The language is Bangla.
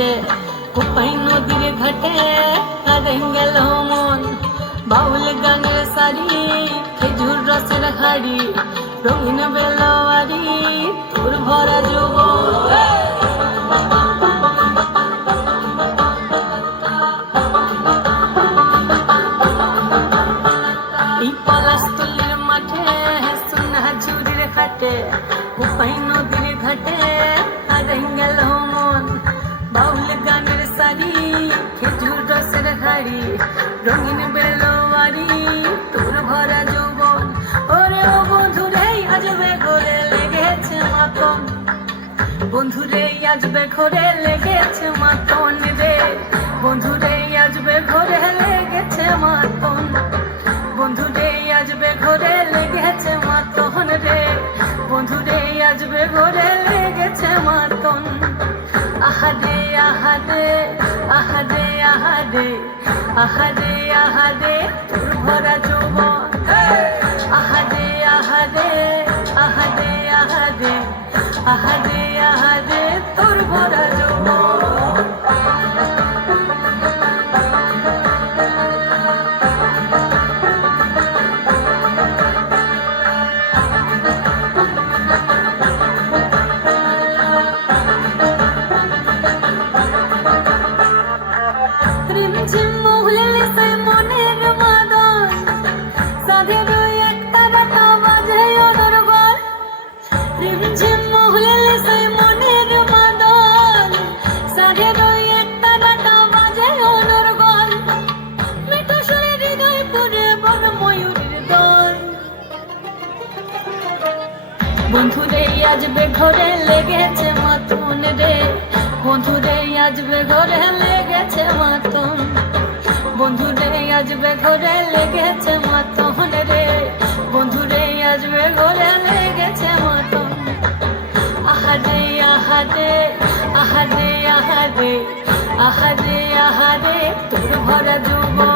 ঘাটে, কোপাই নদীর ঘাটে হারাই গেল মন। বাউল গানের সারি, খেজুর রসের হাড়ি, রঙিন বেলোয়ারি, তোর ভরা যৌবন। এই পলাশতলির মাঠে, সোনা ঝুরির ঘাটে, কোপাই নদীর ঘাটে হারাই গেল মন। বাউল গানের সারি, খেজুর রসের হাড়ি, রঙিন বেলোয়ারি, তোর ভরা যৌবন। ওরে ও বন্ধুরে আজবে ঘরে লেগেছে মাতন, বন্ধুরে আজবে ঘরে লেগেছে মাতন রে, বন্ধুরে আজবে ঘরে লেগেছে মাতন, বন্ধুরে আজবে ঘরে লেগেছে মাতন রে, বন্ধুরে আজবে ঘরে লেগেছে মাতন। আহারে আহারে আহারে আহারে আহারে আহারে তোর ভরা যৌবন। আহারে আহারে আহারে আহারে আহারে আহারে তোর ভরা যৌবন। রিমঝিম মহুলেলে সে মনের মাদন, সাধের একটা ডাটা বাজে অনর্গল। রিমঝিম মহুলেলে সে মনের মাদন, সাধের একটা ডাটা বাজে অনর্গল। মিঠো সুরে হৃদয় পুরে বন ময়ূরের দল। বন্ধুরে আজবে ঘরে লেগেছে মাতন রে, বন্ধুরে আজবে ঘরে লেগেছে মাতন, বন্ধুরে আজবে ঘরে লেগেছে মাতন রে, বন্ধুরে আজবে ঘরে লেগেছে মাতন। আহারে আহারে আহারে আহারে আহারে আহারে তোর ভরা যৌবন।